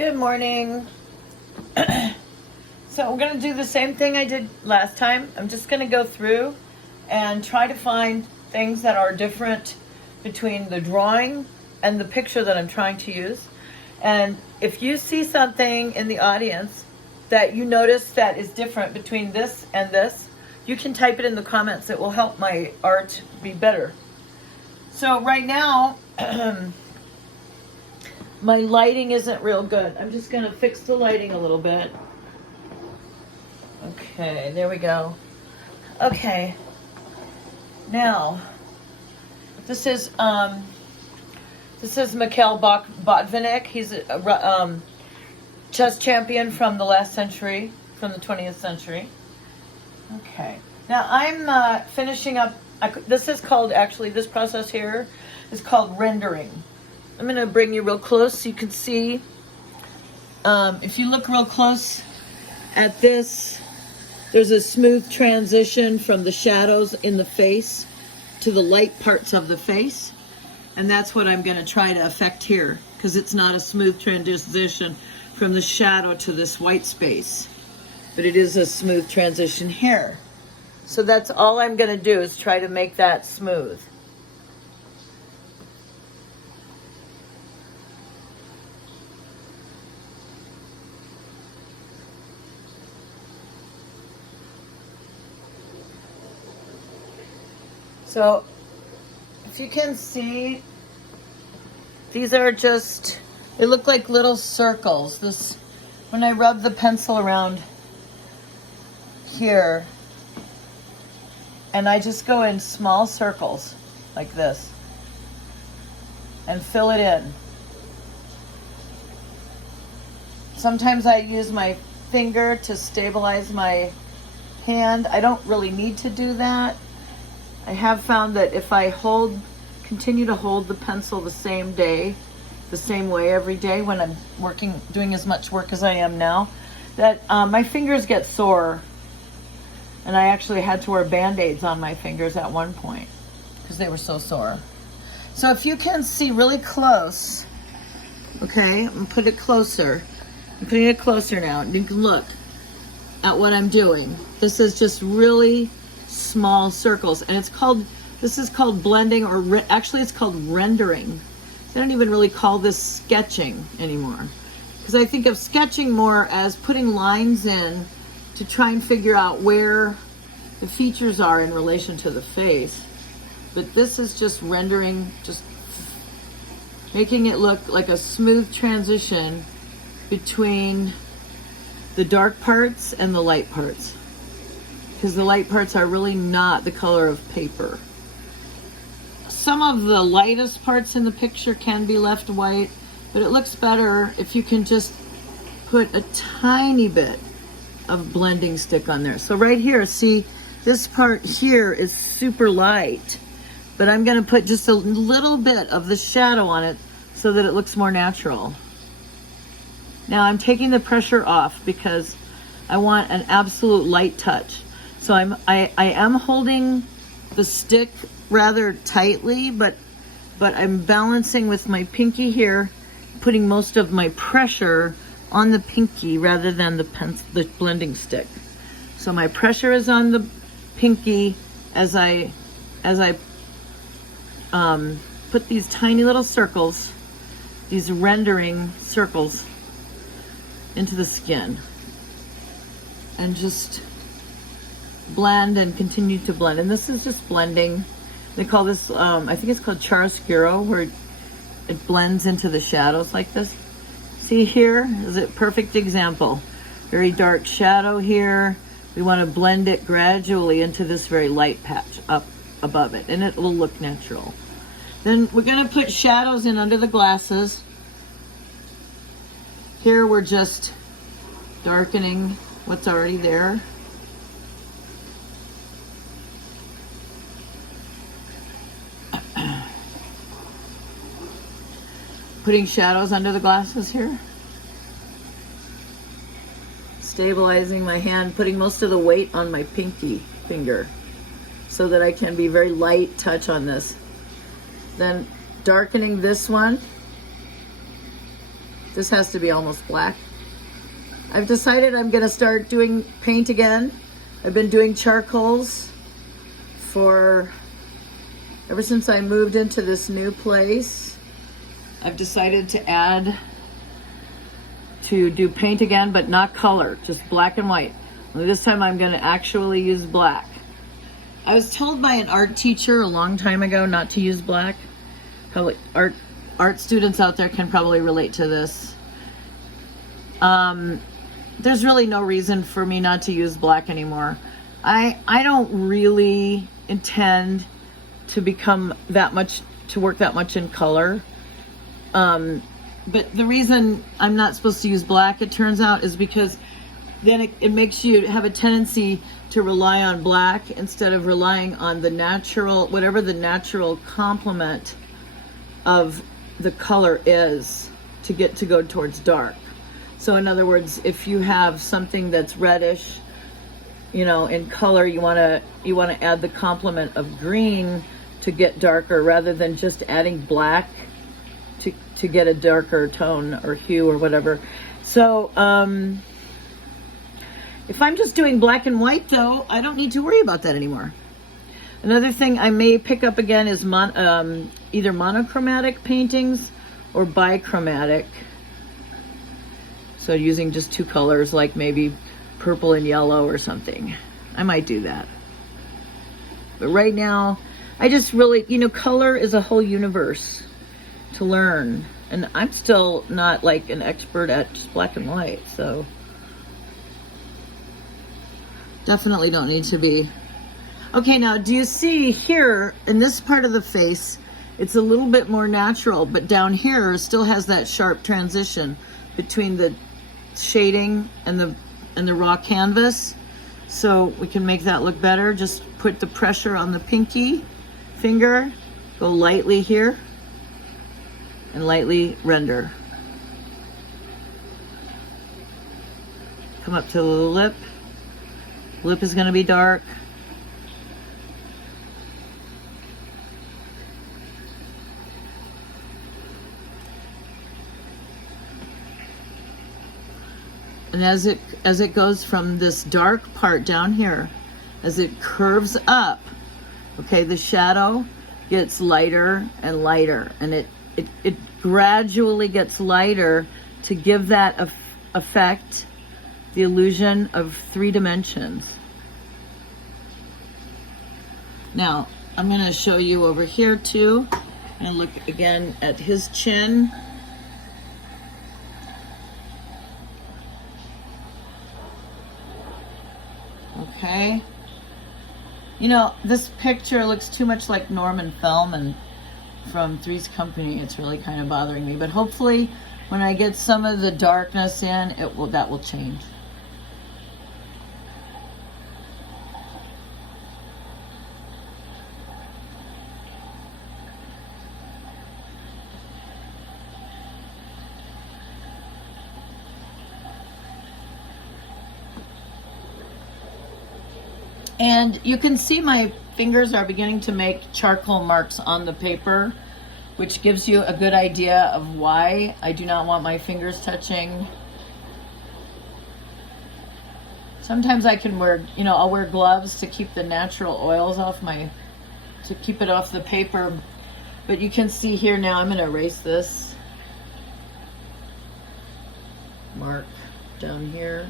Good morning. So we're going to do the same thing I did last time. I'm just going to go through and try to find things that are different between the drawing and the picture that I'm trying to use. And if you see something in the audience that you notice that is different between this and this, you can type it in the comments. It will help my art be better. So right now, my lighting isn't real good. I'm just going to fix the lighting a little bit. Okay, there we go. Okay. Now, this is Mikhail Botvinnik. He's a chess champion from the last century, from the 20th century. Okay. Now I'm finishing up. This is called, actually, this process here is called rendering. I'm going to bring you real close so you can see. If you look real close at this, there's a smooth transition from the shadows in the face to the light parts of the face. And that's what I'm going to try to affect here, because it's not a smooth transition from the shadow to this white space, but it is a smooth transition here. So that's all I'm going to do, is try to make that smooth. So if you can see, these are just, they look like little circles. This, when I rub the pencil around here, and I just go in small circles like this and fill it in. Sometimes I use my finger to stabilize my hand. I don't really need to do that. I have found that if I continue to hold the pencil the same way every day when I'm doing as much work as I am now, that my fingers get sore. And I actually had to wear Band-Aids on my fingers at one point because they were so sore. So if you can see really close, okay, I'm gonna put it closer. I'm putting it closer now. You can look at what I'm doing. This is just really small circles, and this is called blending, or actually it's called rendering. They don't even really call this sketching anymore, because I think of sketching more as putting lines in to try and figure out where the features are in relation to the face. But this is just rendering, just making it look like a smooth transition between the dark parts and the light parts, because the light parts are really not the color of paper. Some of the lightest parts in the picture can be left white, but it looks better if you can just put a tiny bit of blending stick on there. So right here, see, this part here is super light, but I'm going to put just a little bit of the shadow on it so that it looks more natural. Now I'm taking the pressure off because I want an absolute light touch. So I am holding the stick rather tightly, but I'm balancing with my pinky here, putting most of my pressure on the pinky rather than the blending stick. So my pressure is on the pinky as I put these tiny little circles, these rendering circles, into the skin, and just blend and continue to blend. And this is just blending. They call this, I think it's called chiaroscuro, where it blends into the shadows like this. See, here is a perfect example. Very dark shadow here. We want to blend it gradually into this very light patch up above it, and it will look natural. Then we're going to put shadows in under the glasses. Here we're just darkening what's already there. Putting shadows under the glasses here. Stabilizing my hand, putting most of the weight on my pinky finger so that I can be very light touch on this. Then darkening this one This has to be almost black. I've decided I'm gonna start doing paint again. I've been doing charcoals ever since I moved into this new place. I've decided to do paint again, but not color, just black and white. Only this time I'm gonna actually use black. I was told by an art teacher a long time ago not to use black. Probably art students out there can probably relate to this. There's really no reason for me not to use black anymore. I don't really intend to work that much in color. But the reason I'm not supposed to use black, it turns out, is because then it makes you have a tendency to rely on black instead of relying on the natural, whatever the natural complement of the color is to go towards dark. So in other words, if you have something that's reddish, in color, you want to add the complement of green to get darker rather than just adding black to get a darker tone or hue or whatever. So if I'm just doing black and white though, I don't need to worry about that anymore. Another thing I may pick up again is either monochromatic paintings or bichromatic. So using just two colors, like maybe purple and yellow or something. I might do that. But right now, I just really, color is a whole universe to learn. And I'm still not like an expert at just black and white, so definitely don't need to be. Okay, now do you see here in this part of the face, it's a little bit more natural, but down here still has that sharp transition between the shading and the raw canvas. So we can make that look better. Just put the pressure on the pinky finger, go lightly here, and lightly render. Come up to the lip. Lip is going to be dark. And as it goes from this dark part down here, as it curves up, okay, the shadow gets lighter and lighter, and it gradually gets lighter to give that effect, the illusion of 3 dimensions. Now, I'm going to show you over here too, and look again at his chin. Okay. This picture looks too much like Norman Feldman from Three's Company. It's really kind of bothering me, but hopefully when I get some of the darkness in, that will change. And you can see my fingers are beginning to make charcoal marks on the paper, which gives you a good idea of why I do not want my fingers touching. Sometimes I can wear, I'll wear gloves to keep the natural oils to keep it off the paper. But you can see here now, I'm going to erase this mark down here.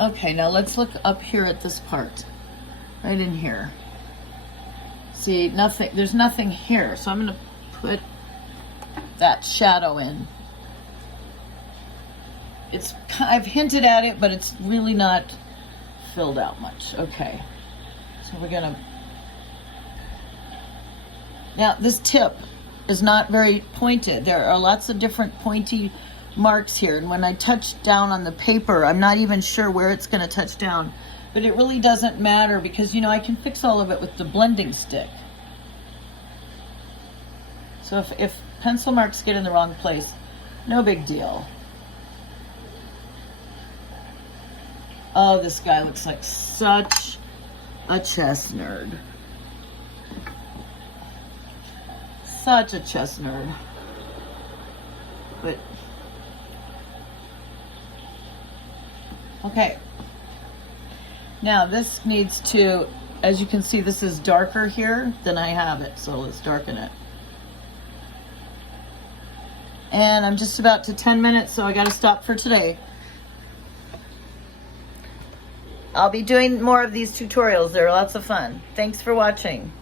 Okay, now let's look up here at this part, right in here. See, there's nothing here, so I'm going to put that shadow in. I've hinted at it, but it's really not filled out much. Okay, so we're going to, now this tip is not very pointed. There are lots of different pointy marks here, and when I touch down on the paper, I'm not even sure where it's going to touch down, but it really doesn't matter because I can fix all of it with the blending stick. So if pencil marks get in the wrong place, no big deal. Oh, this guy looks like such a chess nerd. such a chess nerd. But, okay. Now this needs to, as you can see, this is darker here than I have it, so let's darken it. And I'm just about to 10 minutes, so I gotta stop for today. I'll be doing more of these tutorials. They're lots of fun. Thanks for watching.